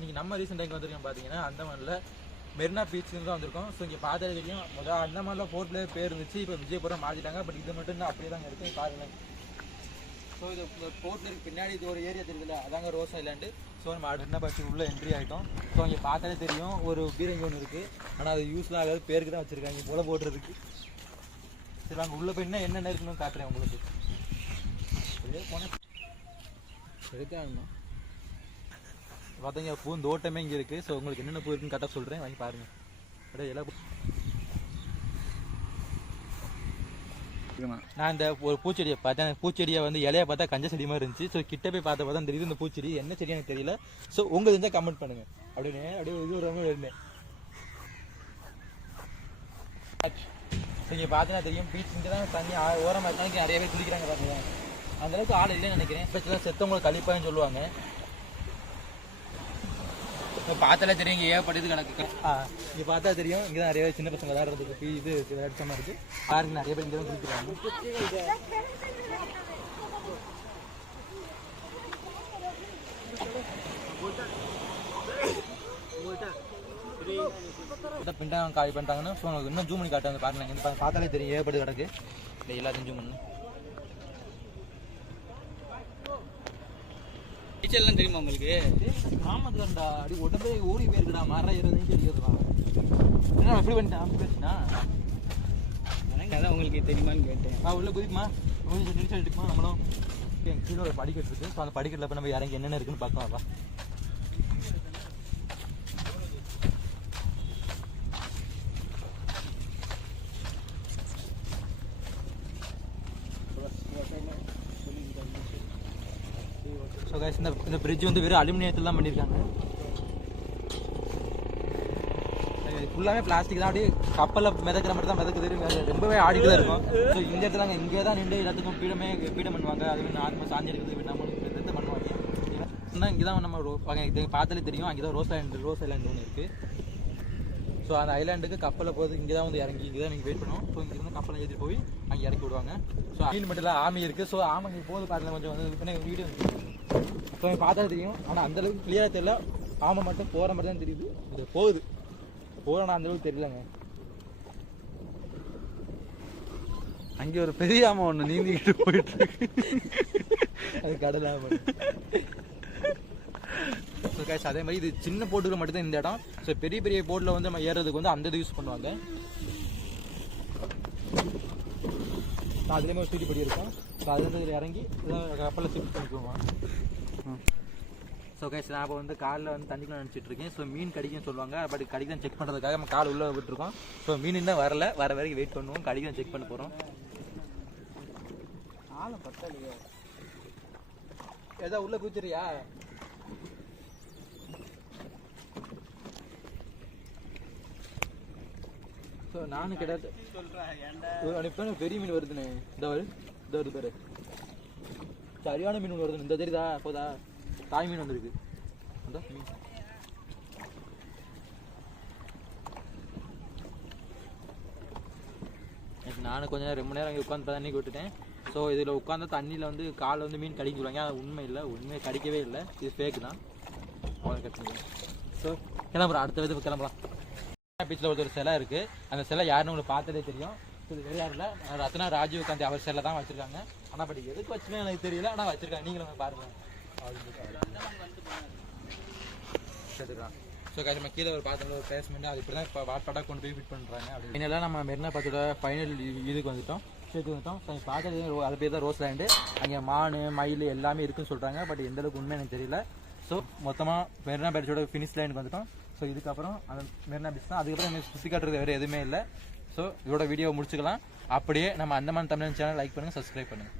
நீங்கள் நம்ம recent time வந்திருக்கோம் பார்த்தீங்கன்னா அந்தமான்ல மெரினா பீச்சுக்கு தான் வந்திருக்கோம். ஸோ இங்கே பார்த்தாலே தெரியும், முதல் அந்தமான்ல போர்ட்லேயே பேர் இருந்துச்சு, இப்போ விஜயபுரம் மாற்றிட்டாங்க. பட் இது மட்டும் தான் அப்படியே தாங்க இருக்குது பாருங்கள். ஸோ இது போர்ட்டில் பின்னாடி இது ஒரு ஏரியா தெரியுதுல்ல, அதாங்க ரோஸ் ஐலாண்டு. ஸோ நம்ம மெரினா பீச்சுக்கு உள்ளே என்ட்ரி ஆகிட்டோம். ஸோ இங்கே பார்த்தாலே தெரியும் ஒரு பீரங்கி ஒன்று இருக்குது, ஆனால் அது யூஸ்லாம் ஆகாது, பேருக்கு தான் வச்சுருக்காங்க போல போடுறதுக்கு. சரி அங்கே உள்ளே போய் என்னென்ன இருக்குன்னு காட்டுறேன் உங்களுக்கு. போனேன் எடுத்தாங்கண்ணா பார்த்தீங்க, பூந்தோட்டமே இங்கே இருக்குது. ஸோ உங்களுக்கு என்னென்ன பூ இருக்குன்னு கரெக்டாக சொல்கிறேன், வாங்கி பாருங்கள். அப்படியே எல்லாம் நான் இந்த ஒரு பூச்செடியை பார்த்தேன். பூச்செடியை வந்து இலையை பார்த்தா கஞ்ச செடி மாதிரி இருந்துச்சு. ஸோ கிட்ட போய் பார்த்தா தெரியுது இந்த பூச்செடி என்ன செடி எனக்கு தெரியல. ஸோ உங்கள் இருந்தால் கமெண்ட் பண்ணுங்கள். அப்படின்னு இது ஒரு இருந்தேன். இங்கே பார்த்தீங்கன்னா தெரியும், பீச் இங்கே தான் தண்ணி ஓரமாக இருந்தாலும் நிறைய பேர் குளிக்கிறாங்க பாருங்க. அந்தளவுக்கு ஆள் இல்லைன்னு நினைக்கிறேன். ஸ்பெஷலாக செத்தவங்களை கழிப்பான்னு சொல்லுவாங்க. பார்த்தாலே தெரியும் இங்கே ஏற்பட்டது கணக்கு. இங்கே பார்த்தா தெரியும், இங்கே தான் நிறைய சின்ன பசங்க விளையாடுறதுக்கு இது விளையாடுற மாதிரி இருக்குது. பாருங்க நிறைய பேர் இங்கே தான் குளிக்கிறாங்க. பிண்டாங்க காய் பண்ணிட்டாங்கன்னா ஸோ உங்களுக்கு இன்னும் ஜூம் பண்ணி காட்டுவாங்க பாருங்க. இங்கே பார்த்தாலே தெரியும் ஏற்பட்டு கிடக்கு. இல்லை எல்லாத்தையும் ஜூம் பண்ணு. நீச்சல்லாம் தெரியுமா உங்களுக்கு? ஆமாதுடா, அப்படி உடம்பே ஓடி போயிருக்குடா, மரம் ஏறதுன்னு தெரியாதுடா. என்ன எப்படி பண்ணிட்டேன் பேசுனா அதான் உங்களுக்கு தெரியுமான்னு கேட்டேன். உள்ள குதிக்குமா கொஞ்சம் நீச்சல் இருக்குமா? நம்மளும் கீழே ஒரு படிக்கட்டு இருக்குது. ஸோ அந்த படிக்கட்டில் போய் நம்ம இறங்கி என்னென்ன இருக்குன்னு பார்க்கலாம்ப்பா. ஸோ கைஸ் இந்த பிரிட்ஜ் வந்து வெறும் அலுமினியத்தில் தான் பண்ணியிருக்காங்க. ஃபுல்லாகவே பிளாஸ்டிக் தான். அப்படியே கப்பலில் மிதக்கிற மாதிரி தான் மிதக்குது. ரொம்பவே ஆடிட்டு தான் இருக்கும். ஸோ இந்த இடத்துல இங்கே தான் நின்று எல்லாத்துக்கும் பீடம் பண்ணுவாங்க. அதுமாதிரி ஆத்மா சாஞ்சி எடுக்கிறது நம்மளுக்கு எடுத்து பண்ணுவாங்க. இங்கே தான் நம்ம பார்த்தாலே தெரியும், அங்கே தான் ரோஸ் ஐலாண்டு ஒன்று இருக்குது. ஸோ அந்த ஐலாண்டுக்கு கப்பலில் போகிறது இங்கே தான் வந்து இறங்கி இங்கே தான் நீங்கள் வெயிட் பண்ணுவோம். ஸோ இங்கே வந்து கப்பலை ஏற்றி போய் அங்கே இறக்கி விடுவாங்க. ஸோ மீன் மட்டும் ஆமை இருக்குது. ஸோ ஆமை போது பார்த்துல கொஞ்சம் வந்து வீடியோ ஸோ பார்த்தாலே தெரியும், ஆனால் அந்தளவுக்கு கிளியராக தெரியல. ஆமை மட்டும் போகிற மாதிரி தான் தெரியுது. இது போகுது போகிறோன்னா அந்தளவுக்கு தெரியலங்க. அங்கே ஒரு பெரிய ஆமை ஒன்று நீந்திக்கிட்டு போயிட்டு இருக்கு. அது கடல் ஆமை. ஸோ கேஷ் அதே மாதிரி இது சின்ன போட்டுகள் மட்டும்தான் இந்த இடம். ஸோ பெரிய பெரிய போட்டில் வந்து நம்ம ஏறுறதுக்கு வந்து அந்த இது யூஸ் பண்ணுவாங்க. அதுலேயுமே ஒரு சூட்டிப்படி இருக்கும். ஸோ அதுலேருந்து இதில் இறங்கி கப்பலில் ஷிஃப்ட் பண்ணிக்குவோம். ஸோ கேஷ் நான் இப்போ வந்து காலில் வந்து தண்ணிக்குள்ள நினச்சிட்டு இருக்கேன். ஸோ மீன் கடிக்குன்னு சொல்லுவாங்க. பட் கடிக்கலாம் செக் பண்ணுறதுக்காக நம்ம கால் உள்ளே விட்டுருக்கோம். ஸோ மீன் இன்னும் வர வரைக்கும் வெயிட் பண்ணுவோம். கடிக்கலாம் செக் பண்ண போகிறோம். ஆளை பத்தாலையே ஏதோ உள்ளே குதிச்சிரியா? ஸோ நானும் கிட்ட பெரிய மீன் வருதுண்ணே. இந்த வருது பேர் சரியான மீன் வருது. இந்த தெரியுதா? போதா தாய் மீன் வந்துருக்கு. அந்த மீன் நானும் கொஞ்சம் நேரம் ரொம்ப நேரம் அங்கே உட்காந்து தண்ணி விட்டுட்டேன். ஸோ இதில் உட்காந்து தண்ணியில் வந்து காலில் வந்து மீன் கடிக்க சொல்லுவாங்க. அது உண்மை இல்லை, உண்மையை கடிக்கவே இல்லை. இது ஃபேக்கு தான். அவ்வளோ கட்டுங்க. ஸோ கிளம்புறோம், அடுத்த விதம் கிளம்பலாம். பீச்சில் ஒரு சிலை இருக்குது. அந்த சிலை யாருன்னு உங்களுக்கு பார்த்தாலே தெரியும். இது வேறு யாரும் இல்லை, ரத்னா ராஜீவ் காந்தி அவர் சிலை தான் வச்சுருக்காங்க. ஆனால் பட் எதுக்கு வச்சுமே எனக்கு தெரியல, ஆனால் வச்சுருக்காங்க. நீங்களும் பாருங்கள். சரிதான். ஸோ நம்ம கீழே ஒரு பார்த்து ஒரு பேஸ்மெண்ட் அது இப்படி தான் இப்போ வாட்பாடாக கொண்டு போய் ஃபிட் பண்ணுறாங்க. அப்படி இதெல்லாம் நம்ம மெரினா பீச்சோட ஃபைனல் இதுக்கு வந்துட்டோம். ஸோ பார்த்தது அது பேர் தான் ரோஸ் லேண்டு. அங்கே மான் மயில் எல்லாமே இருக்குன்னு சொல்கிறாங்க. பட் எந்தளவுக்கு உண்மை எனக்கு தெரியல. ஸோ மொத்தமாக மெரினா பீச்சோட ஃபினிஷ் லைனுக்கு வந்துட்டோம். ஸோ இதுக்கப்புறம் அந்த மெரினா பீச் தான். அதுக்கப்புறம் எனக்கு சுற்றி காட்டுறது வேறு எதுவுமே இல்லை. ஸோ இதோட வீடியோ முடிச்சுக்கலாம். அப்படியே நம்ம அந்தமான் தமிழன் சேனல் லைக் பண்ணுங்கள், சப்ஸ்கிரைப் பண்ணுங்கள்.